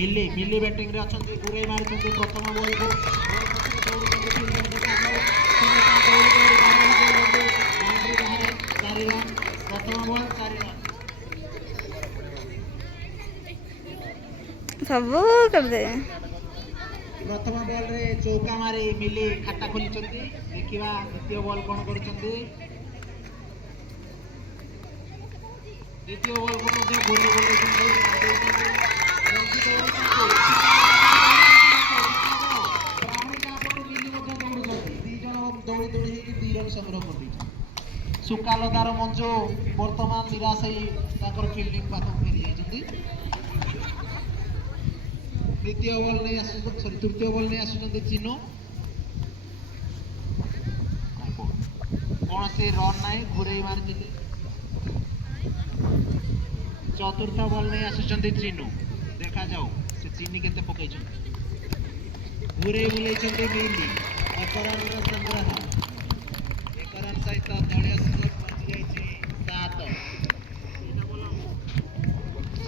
मिली मिली batting रे अछंती गुरे मारिछंती प्रथम बॉल को प्रथम बॉल 4 रन सब कर दे प्रथम बॉल रे चौका मारी मिली खाता खोलिछंती देखिबा द्वितीय बॉल कोन करूछंती द्वितीय बॉल को मध्ये गुरे बोलेछंती सुकालदार मंजू वर्तमान निराश फिल्डिंग पाख फेरी जाइए द्वितीय बॉल नहीं सॉरी तृतीय बॉल नहीं आसुचंती चिनो कौन से रन ना घुरे मारी चतुर्थ बॉल नहीं आसुचंती चिनो देखा जाओ से चीनी केते पकई घुरे बुले मिली अपराध संग्रह एकरन सहित दलीय स्कोर पहुंच जाइए 7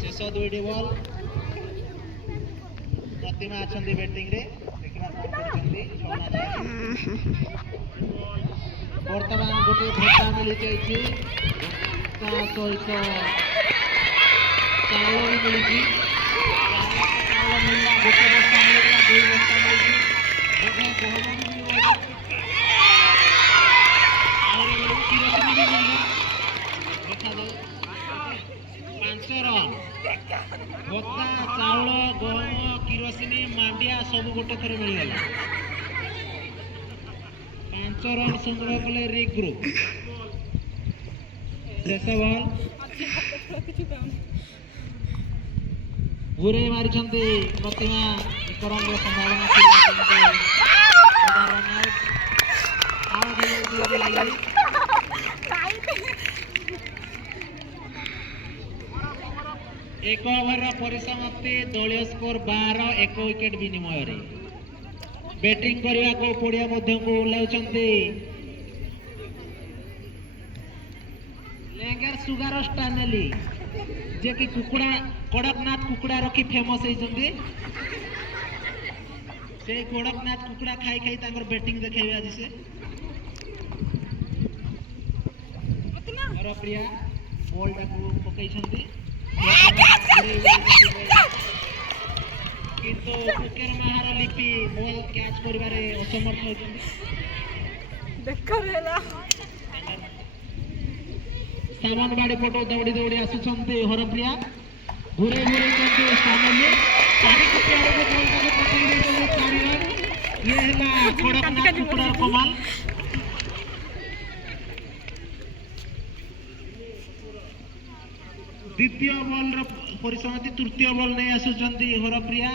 शेष 2 बॉल प्रतिमा अछंती बैटिंग रे देखिबा कोन करछंती वर्तमान गोटे भत्ता मिली जाइए ता सहित चावल भी मिली चावल मिलला गोटे बस्ता मिलला 2 बस्ता मिली देखा गहम भी मिलला और किरोसिनी भी मिलला देखा जाओ 5 रन भत्ता चावल गहम किरोसिनी मांडिया सब गोटे थर मिल गला 5 रन संग्रह कले रिक ग्रुप शेष बॉल घुरे मारिछंती प्रतिमा एकरन रो संभावना थिला एक ओवर परिसमाप्ति दलीय स्कोर 12 1 विकेट विनिमय रे बैटिंग करने को पड़िया मध्य को ओह्लाउछंती लेंगर सुगार स्टानेली जे कि कुकुड़ा कड़कनाथ कुकुड़ा रखी फेमस होइछंती से कड़कनाथ कुकुड़ा खाई खाई तांकर बैटिंग देखेबे आज से हरप्रिया बॉल टाकू पकईछंती किंतु कुकेर महार लिपि बॉल कैच करिबारे असमर्थ होइछंती देखो रेला सामनबाड़ी पटो दौड़ी दौड़ी आसुछंती हरप्रिया घुरे घुरे चंती सामने चारि कुटिया रे बॉल टाके पकई देछंती 4 रन ये हैला कड़कनाथ कुकुड़ार कमाल द्वितीय बॉल रो परिसमाप्ति तृतीय बॉल नहीं आसुचंती हरप्रिया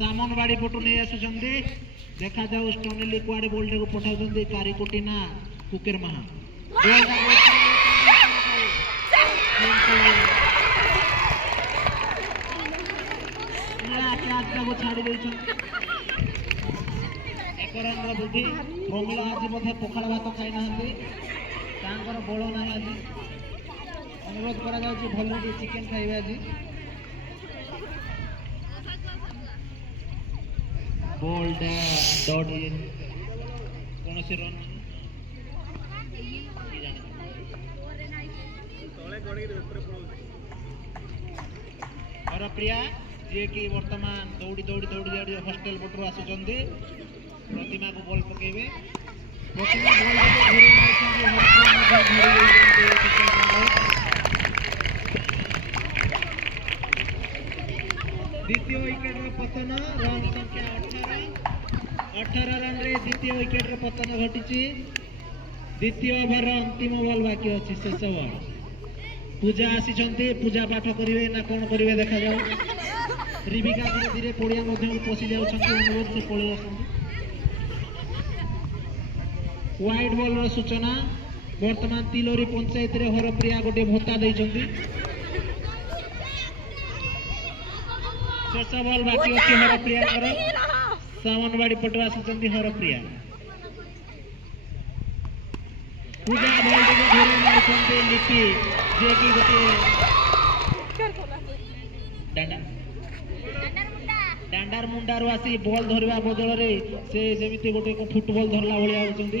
सामनबाड़ी पटो नहीं आसुचंती देखा जाओ स्टोनेली कुआडे बॉल टाको पठाउचंती कारीकोटी ना कुकेर महा को छाड़ी बुद्धि प्रमिला आज बोधे पखाड़ भात खाई ना बल ना आज अनुरोध करा भल चिकेन खाइबे आज बॉल डॉट कौन से रन हरप्रिया जे कि वर्तमान दौड़ी दौड़ी दौड़ी दौड़ी हॉस्टेल पटरू आसुचंती प्रतिमा को बॉल पकेबे प्रतिमा बॉल घुरे द्वितीय विकेट रो पतन रन संख्या 18 रन रे द्वितीय विकेट रो पतन घटिछि द्वितीय ओवर अंतिम बॉल बाकी अछि शेष बॉल पूजा आसीचंती पूजा पाठ करिवे ना कोन करिवे देखा जाऊ रिबिका धीरे धीरे पड़िया मध्य पशि जाउछंती अनुरोध से पळि आसंती वाइड बॉल रो सूचना वर्तमान तिलोरी पंचायत रे हरप्रिया गोटे भत्ता दैछंती शेष बॉल बाकी अछि हरप्रिया कर सामनबाड़ी पटो आसीचंती हरप्रिया पूजा बॉल को घुरे मारछंती लिपि जे कि गोटे डांडा डांडार मुंडारू आसी बॉल धरवा बदल से जमी गोटे फुटबॉल धरला भाई होती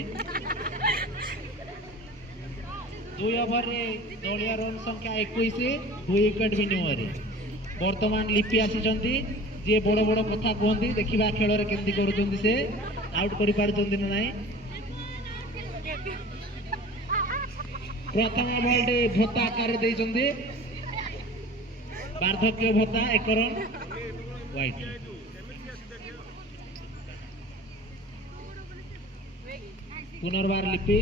2 ओवर दलिया रन संख्या 21 2 विकेट विनिमय बर्तमान लिपि आसी जी बड़ बड़ कथा कहती देखा खेल केमती कर से आउट कर पार्टी ना ना प्रथम बॉल टे भत्ता आकार देते वार्धक्य भत्ता 1 रन वाइट पुनर्बार लिपि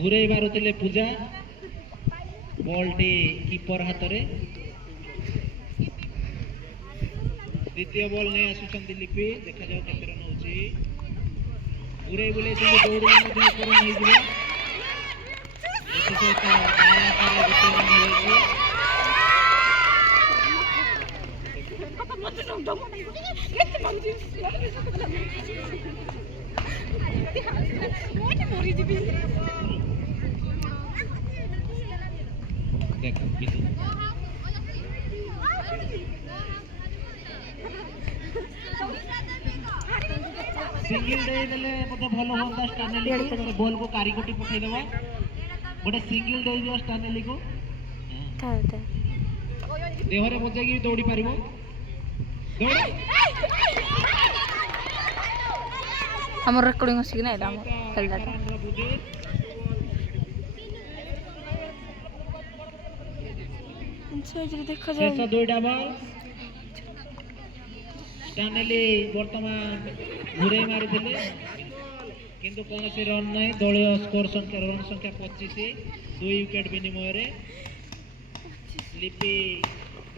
घूरे बारुले पूजा बॉल टी कीपर हाथ में द्वितीय बॉल नहीं आसुंच लिपि देखा जाओ केते रन होची घूरे बुले दौड़ सिंगल देले मते भलो होंदा स्टानेली बॉल को कारीगोटी पठै देबो गोटे सिंगल दे दियो स्टानेली को देहरे बजे की दौड़ी पारिबो हमर रेकॉर्डिंग अछि कि नै हम खेल जा देखा जाए शेष 2टा बॉल स्टानेली वर्तमान घुरे मारी दिले किंतु कौन सी रन नहीं दलीय स्कोर संख्या रन संख्या 25 2 विकेट विनिमय रे लिपि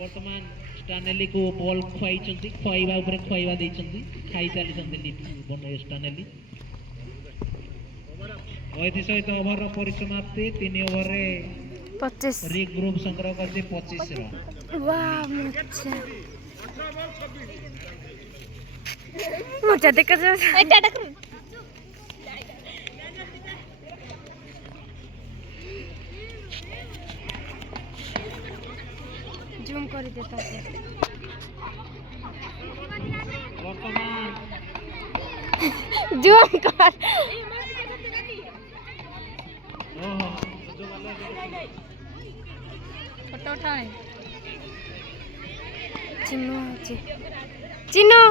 वर्तमान स्टानेली को बॉल खुआई चंती खुआइबा ऊपर खुआइबा दे चंती खाई चली चंती लिपि बने स्टानेली ओएथि सहित ओवर रो परिसमाप्ति 3 ओवर रे 25 रीग ग्रुप संग्रह करते 25 रन वाह मजा देखा जाए टाटा करू जूम कर देता है वर्तमान जूम कर ओहो फोटो उठाए चिन्नू अछि चिन्नू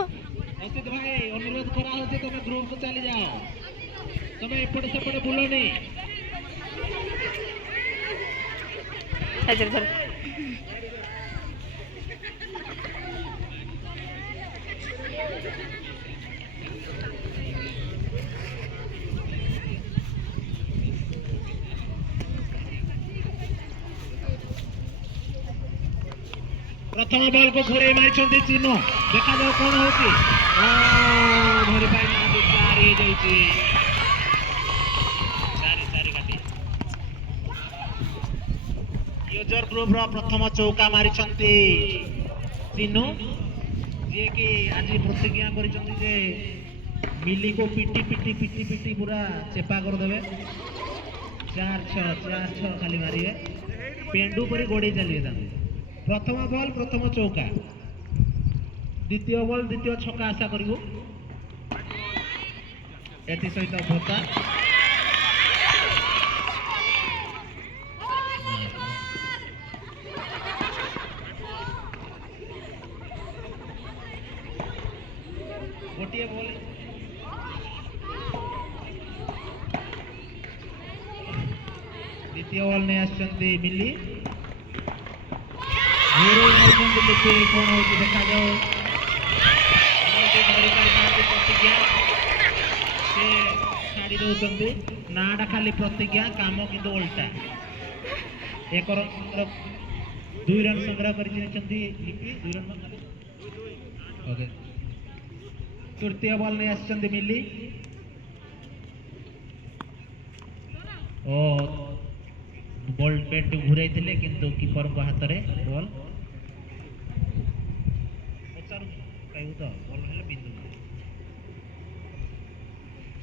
असित भाई अनुरोध करा होते तुम ग्रुप को चली जाओ तुम एपटे सेपटे बुलो नहीं इधर इधर प्रथम बॉल को घुरे मारी चिन्ह देखा जाओ कौन होती धरी पाई ना चार हो जाइए चारि काटी यूजर ग्रुप रो प्रथम चौका मारी चिन्ह जी कि आज प्रतिज्ञा कर मिली को पिटी पिटी पिटी पिटी पूरा चेपा कर देवे 4-6 खाली मारे पेंडू पर गोड़े चलिए प्रथम बॉल प्रथम चौका द्वितीय बॉल द्वितीय छक्का आशा करिवो एति सहित भत्ता गोटिए बॉल द्वितीय बॉल ने आछंती मिली कौन हो देखा जाओ छाड़ी दौरान नाटा खाली प्रतिज्ञा काम किंतु उल्टा 1 रन संग्रह 2 रन संग्रह कर 2 रन ओके तृतीय बॉल नहीं आछंती मिली ओ बॉल बैट घुराई थिले किंतु कीपर को हाथ रे बॉल तो बॉल हेले बिंदु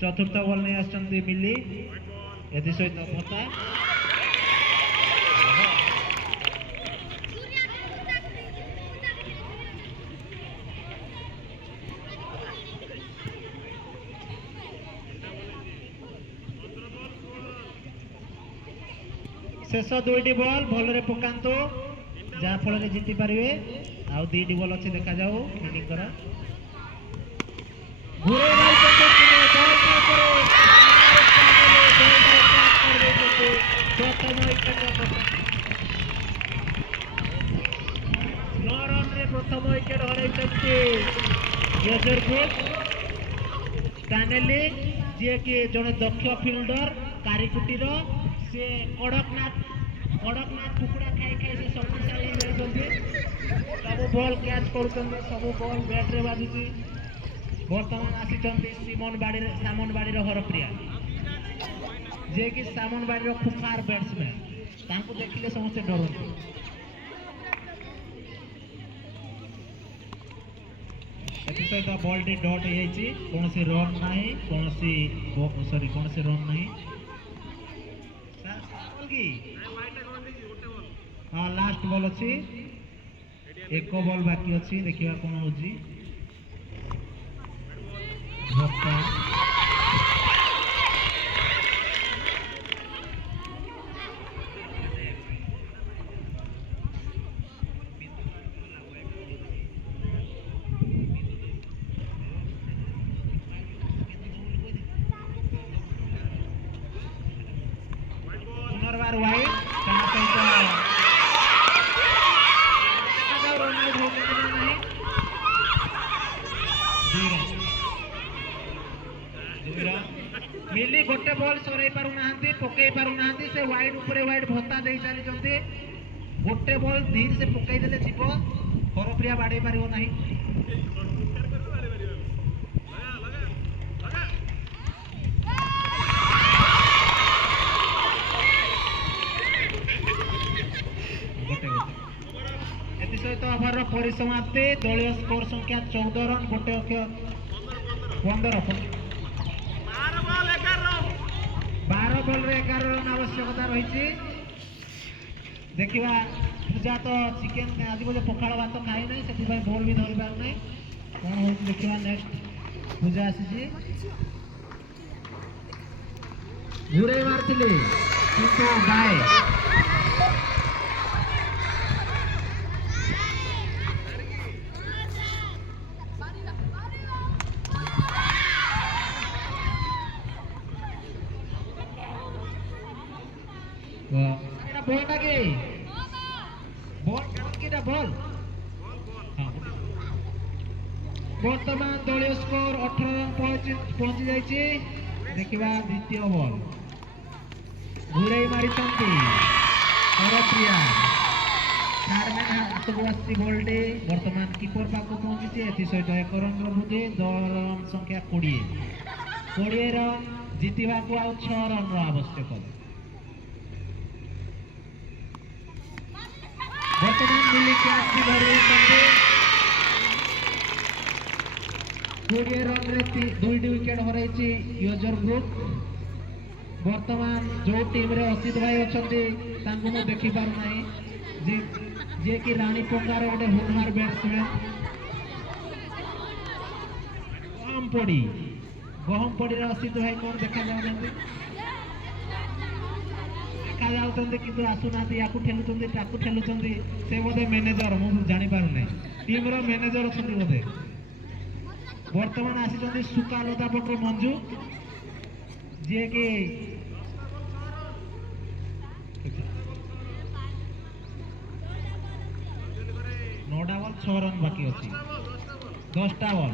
चतुर्थ बॉल नहीं आछंती मिली एति सहित भत्ता शेष दुईटी बॉल भलरे पकांतु जहाँ फल जीति पारे आउ दुईटी बॉल अच्छे देखा जाऊ फील्डिंग कर प्रथम विकेट हर जी कि जड़े दक्ष फिल्डर कारिकुटीर से कड़कनाथ कुकुड़ा खाई खाई से शक्तिशाली सब बॉल कैच कर सब बॉल बैट रे बाजुची बर्तमान आसी सामनबाड़ी हरप्रिया जे कि सामनबाड़ी खुखार बैट्समैन तांको देखिले समस्त डरते सहित बॉल टी डट हो कौन रन ना कौन सॉरी कौन रन ना हाँ लास्ट बॉल अच्छी एक बॉल बाकी अच्छी देखिए कौन हो पुनर्बार वाइड मिली गोटे बॉल सर पकई पारना से वाइड उपरे वाइड भत्ता दे चली गोटे बॉल धीरे से पकईदे जीव हरप्रिया बाड़े पार ना सहित ओभर परिसमाप्ति दलीय स्कोर संख्या 14 रन गोटे 15 12 बॉल 11 रन आवश्यकता रही देखा पूजा तो चिकेन आज बोले पखाड़ भात खाई ना से बॉल भी धरी पार ना कौन हो देखा नेक्स्ट पूजा आसी घूरे मार्ति किंतु गाय बॉल टाके बॉल वर्तमान दलीय स्कोर 18 रन पहुंची जाइए देखा द्वितीय बॉल घूरे मारी हरप्रिया चारमैन हाथ को आसी बॉलटे वर्तमान कीपर पाक पहुंची सहित 1 रन वृद्धि 10 रन संख्या 20 रन जीतवा को आउ 6 रन आवश्यक वर्तमान मिली कैच भी धरी 20 रन रे 2 विकेट हराई यूजर ग्रुप वर्तमान जो टीम रे असित भाई अच्छा मुझे देखी पार ना जे कि रानी पंगार गोटे हुनहार बैट्समैन गहम पड़ी असित भाई कौन देखा जाऊना किंतु आसुना या ठेलुं से बोधे मैनेजर मुझे जापार ना टीम रो मैनेजर अच्छा बोधे वर्तमान आसी सुकालता पटर मंजू जी कि 9टा बॉल 6 रन बाकी अच्छी 10टा बॉल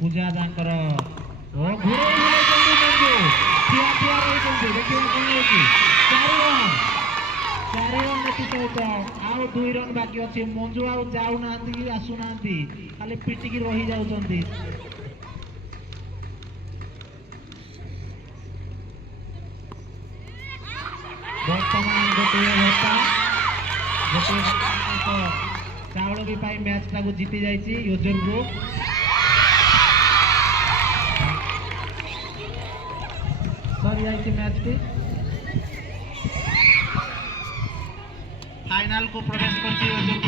पूजा दांकर ओ घुरे मंजू ठिया रही देखिए कौन होगी 4 रन सहित आउ 2 रन बाकी अच्छे मंजू आउ जाऊना आसुना खाली पिटिकी रही जाउछंती वर्तमान गोटे चावल भी पाई मैच टाको जीति जाइए यूजर ग्रुप सरी जाइए मैच टी फाइनल को प्रवेश कर